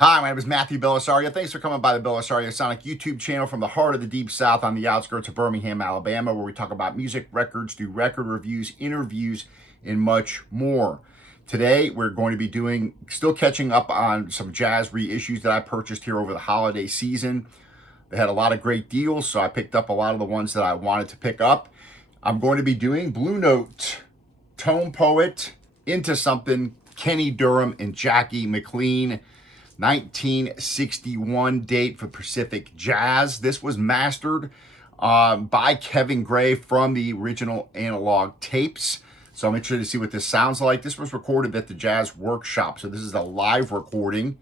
Hi, my name is Matthew Bellisario. Thanks for coming by the BellisarioSonic YouTube channel from the heart of the Deep South on the outskirts of Birmingham, Alabama, where we talk about music, records, do record reviews, interviews, and much more. Today, we're going to be still catching up on some jazz reissues that I purchased here over the holiday season. They had a lot of great deals, so I picked up a lot of the ones that I wanted to pick up. I'm going to be doing Blue Note, Tone Poet, Inta Somethin, Kenny Dorham, and Jackie McLean. 1961 date for Pacific Jazz. This was mastered by Kevin Gray from the original analog tapes. So I'm interested to see what this sounds like. This was recorded at the Jazz Workshop. So this is a live recording.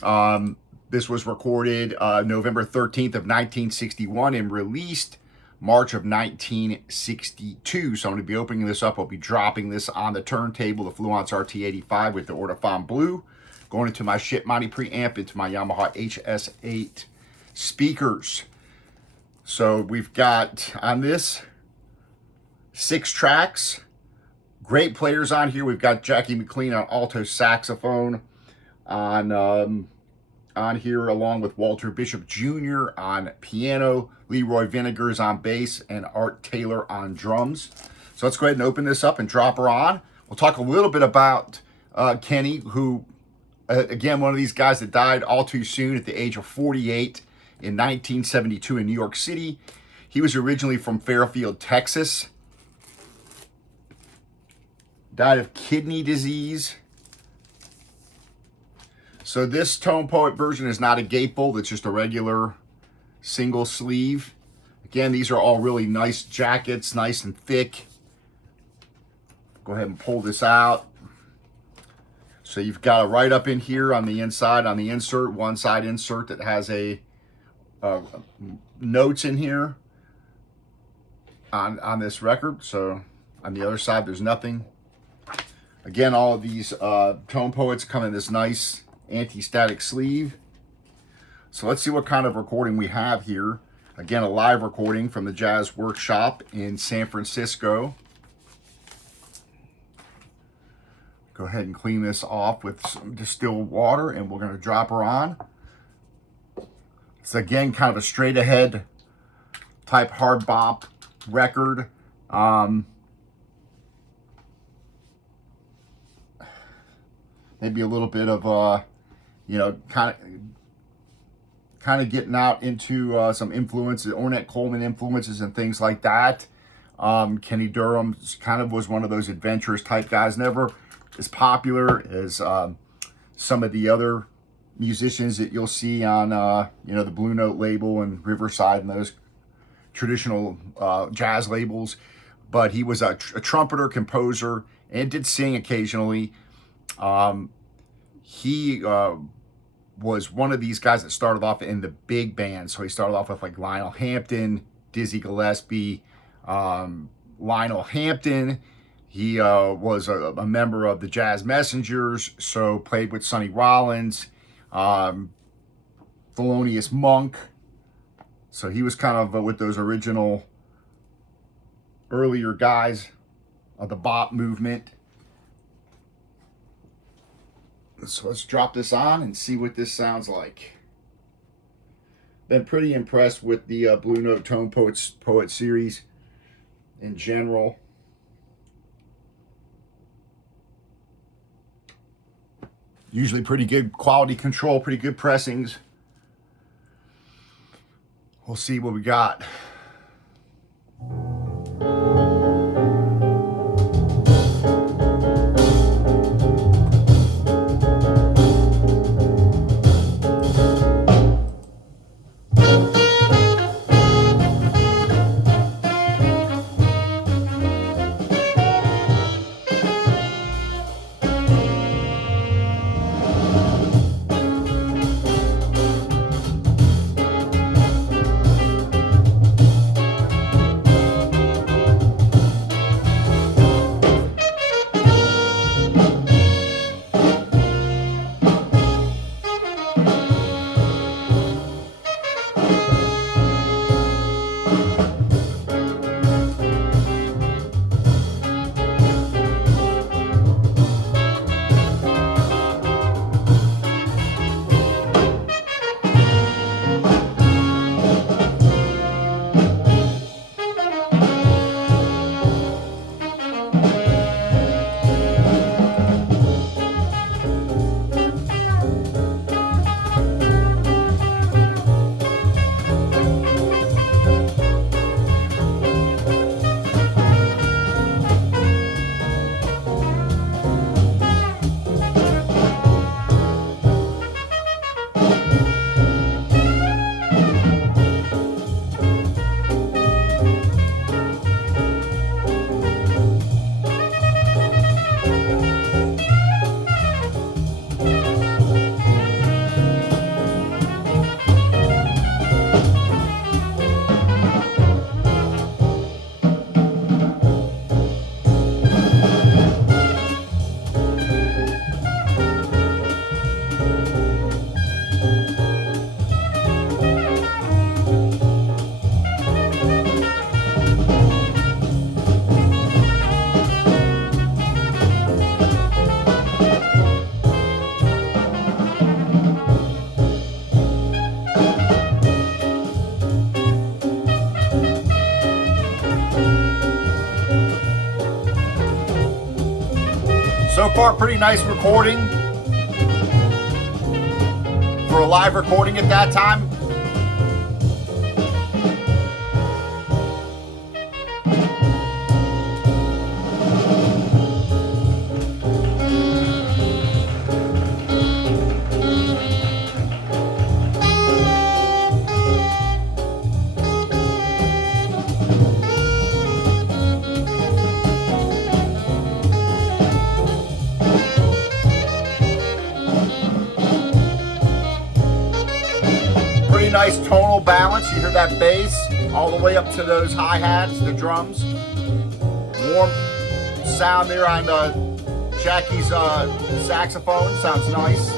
This was recorded November 13th of 1961 and released March of 1962. So I'm going to be opening this up. I'll be dropping this on the turntable, the Fluence RT85 with the Ortofon Blue. Going into my Shipmoney preamp, into my Yamaha HS8 speakers. So we've got on this 6 tracks. Great players on here. We've got Jackie McLean on alto saxophone on here, along with Walter Bishop Jr. on piano, Leroy Vinnegar is on bass, and Art Taylor on drums. So let's go ahead and open this up and drop her on. We'll talk a little bit about Kenny, who again, one of these guys that died all too soon at the age of 48 in 1972 in New York City. He was originally from Fairfield, Texas. Died of kidney disease. So this Tone Poet version is not a gatefold. It's just a regular single sleeve. Again, these are all really nice jackets, nice and thick. Go ahead and pull this out. So you've got a right up in here on the inside, on the insert, one side insert that has a notes in here on this record. So on the other side, there's nothing. Again, all of these Tone Poets come in this nice anti-static sleeve. So let's see what kind of recording we have here. Again, a live recording from the Jazz Workshop in San Francisco. Go ahead and clean this off with some distilled water, and we're going to drop her on. It's again kind of a straight ahead type hard bop record. Maybe a little bit of kind of getting out into some influences, Ornette Coleman influences and things like that. Kenny Dorham kind of was one of those adventurous type guys, never as popular as some of the other musicians that you'll see on the Blue Note label and Riverside and those traditional jazz labels. But he was a trumpeter, composer, and did sing occasionally. He was one of these guys that started off in the big band. So he started off with like Lionel Hampton, Dizzy Gillespie, Lionel Hampton. He was a member of the Jazz Messengers, so played with Sonny Rollins, Thelonious Monk. So he was kind of with those original earlier guys of the bop movement. So let's drop this on and see what this sounds like. Been pretty impressed with the Blue Note Tone Poet series in general. Usually pretty good quality control, pretty good pressings. We'll see what we got. part, pretty nice recording for a live recording at that time. Nice tonal balance. You hear that bass all the way up to those hi-hats, the drums. Warm sound there on Jackie's saxophone. Sounds nice.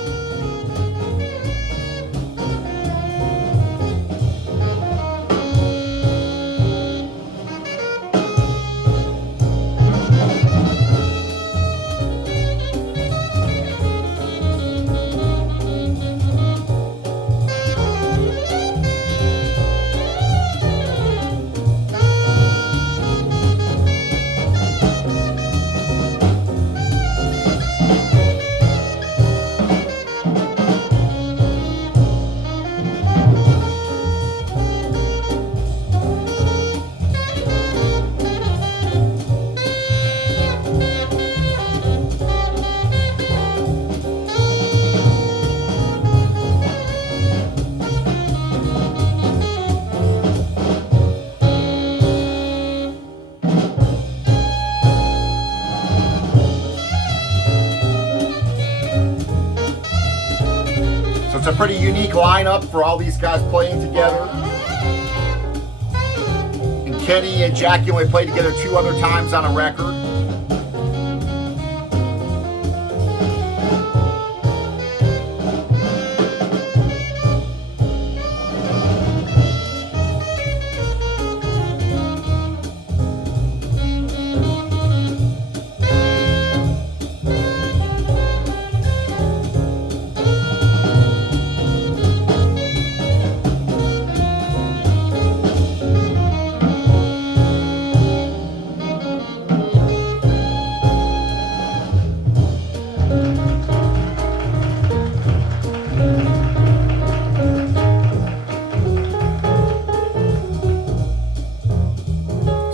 It's a pretty unique lineup for all these guys playing together. And Kenny and Jackie only played together 2 other times on a record.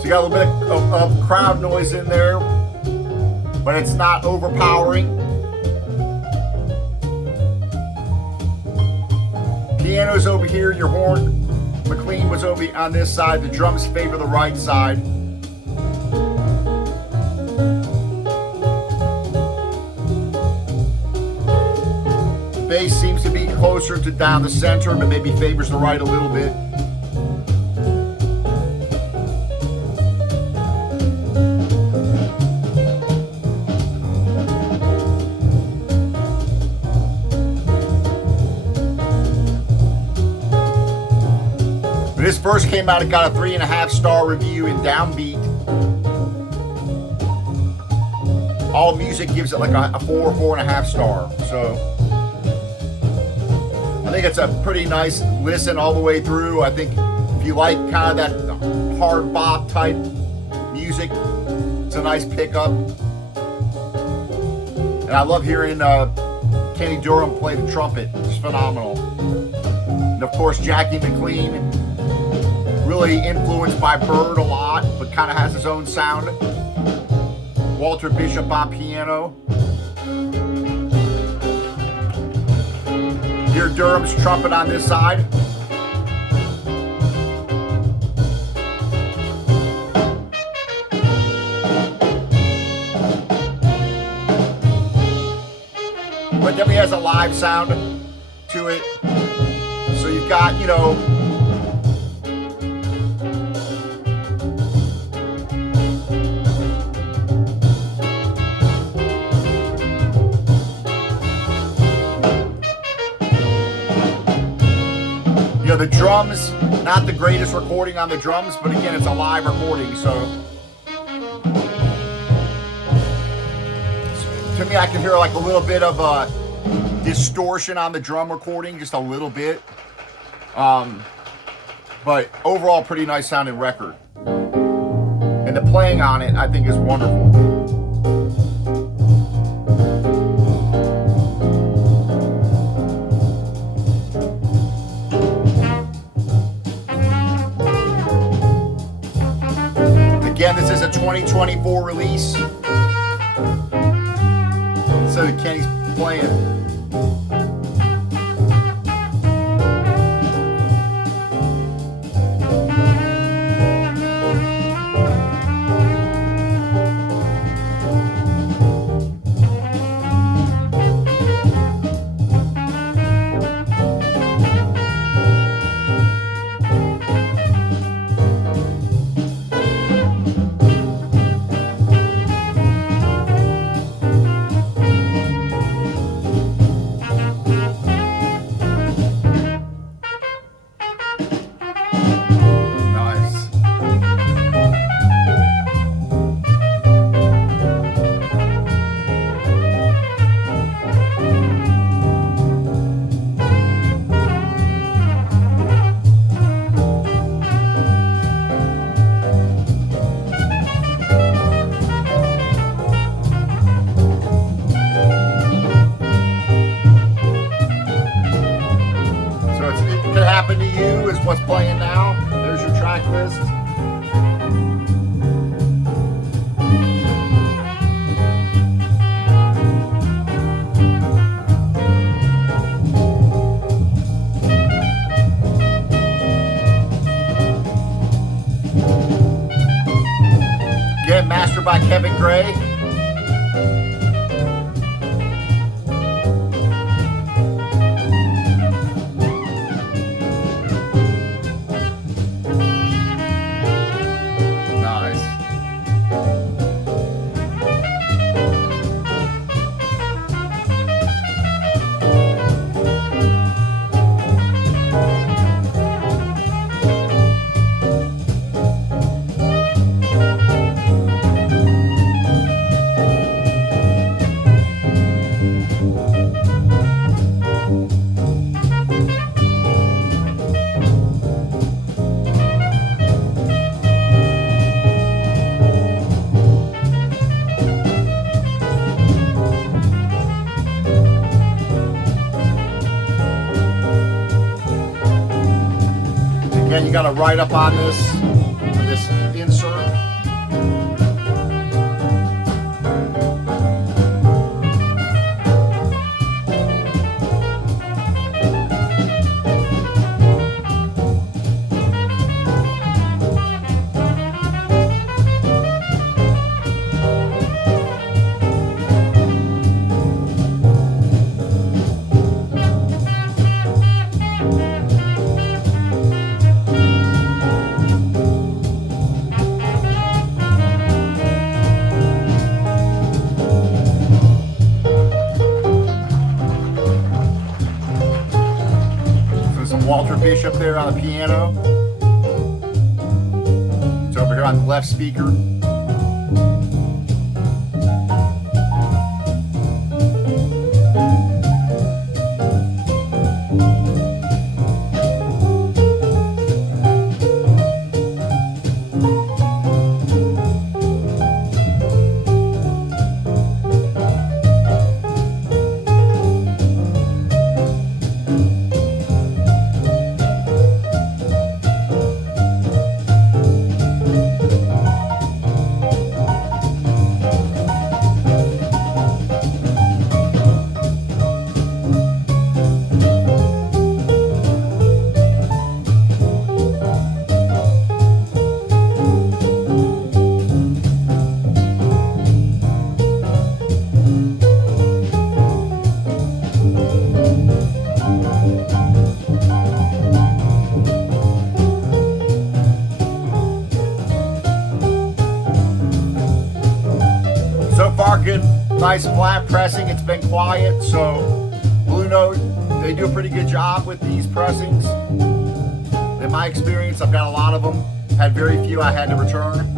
You got a little bit of crowd noise in there, but it's not overpowering. Piano's over here, your horn, McLean was over on this side, the drums favor the right side. The bass seems to be closer to down the center, but maybe favors the right a little bit. When this first came out, it got a 3.5-star review in Downbeat. All Music gives it like a 4 or 4.5 star. So I think it's a pretty nice listen all the way through. I think if you like kind of that hard bop type music, it's a nice pickup. And I love hearing Kenny Dorham play the trumpet. It's phenomenal. And of course, Jackie McLean, really influenced by Bird a lot, but kind of has his own sound. Walter Bishop on piano. Hear Durham's trumpet on this side. But definitely has a live sound to it. So you've got, you know, the drums, not the greatest recording on the drums, but again, it's a live recording, so to me, I can hear like a little bit of a distortion on the drum recording, just a little bit. But overall, pretty nice sounding record. And the playing on it, I think, is wonderful. Again, this is a 2024 release. So Kenny's playing. Happen to You is what's playing now. There's your track list. Again, mastered by Kevin Gray. Again, you got to write up on this insert. Walter Bishop there on the piano. It's over here on the left speaker. Good, nice flat pressing. It's been quiet, so Blue Note, they do a pretty good job with these pressings. In my experience, I've got a lot of them. Had very few I had to return.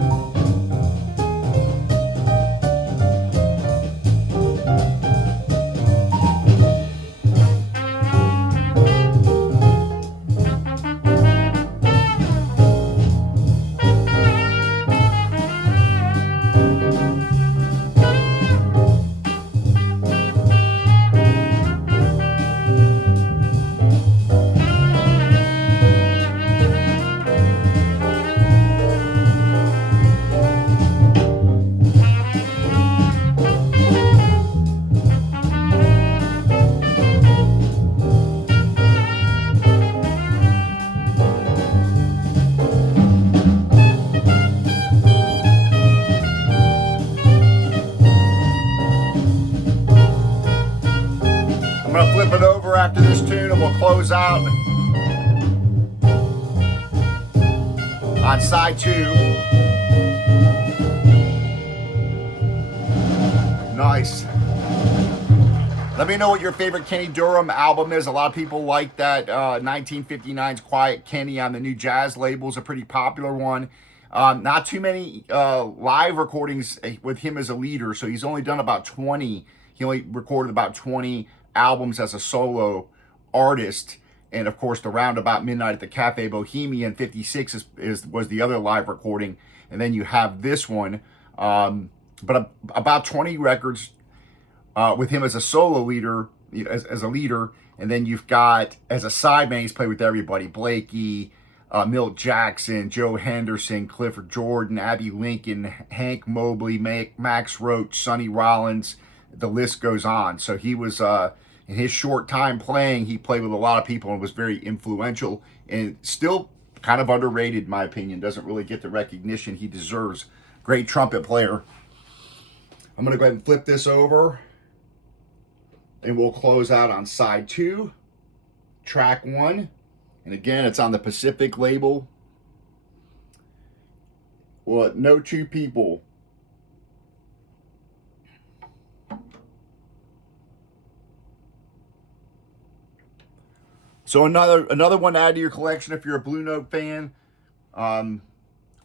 it over after this tune and we'll close out on side 2. Nice. Let me know what your favorite Kenny Dorham album is. A lot of people like that 1959's Quiet Kenny on the new Jazz label is a pretty popular one. Not too many live recordings with him as a leader, so he's only done about 20. He only recorded about 20 albums as a solo artist. And of course, the Roundabout Midnight at the Cafe Bohemian 56 was the other live recording. And then you have this one, but about 20 records with him as a solo leader, as a leader. And then you've got, as a sideman, he's played with everybody: Blakey, Milt Jackson, Joe Henderson, Clifford Jordan, Abby Lincoln, Hank Mobley, Max Roach, Sonny Rollins. The list goes on. So he was, in his short time playing, he played with a lot of people and was very influential, and still kind of underrated, in my opinion. Doesn't really get the recognition he deserves. Great trumpet player. I'm going to go ahead and flip this over, and we'll close out on side 2, track 1. And again, it's on the Pacific label. Well, No Two People. So another one to add to your collection if you're a Blue Note fan. Of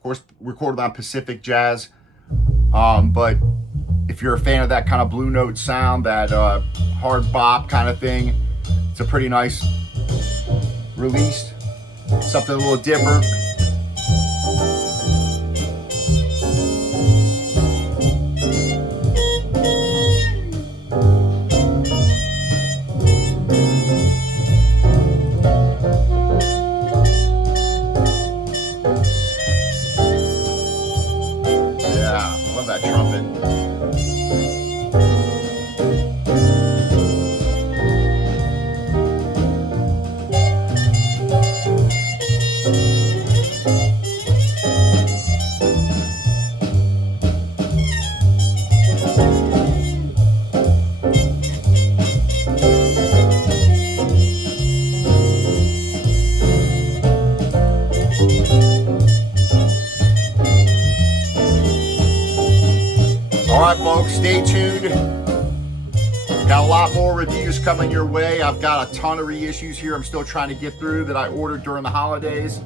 course, recorded on Pacific Jazz. But if you're a fan of that kind of Blue Note sound, that hard bop kind of thing, it's a pretty nice release. Something a little different. Alright folks, stay tuned. Got a lot more reviews coming your way. I've got a ton of reissues here I'm still trying to get through that I ordered during the holidays.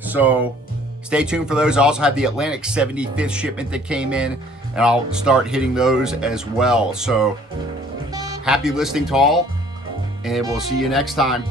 So stay tuned for those. I also have the Atlantic 75th shipment that came in, and I'll start hitting those as well. So happy listening to all, and we'll see you next time.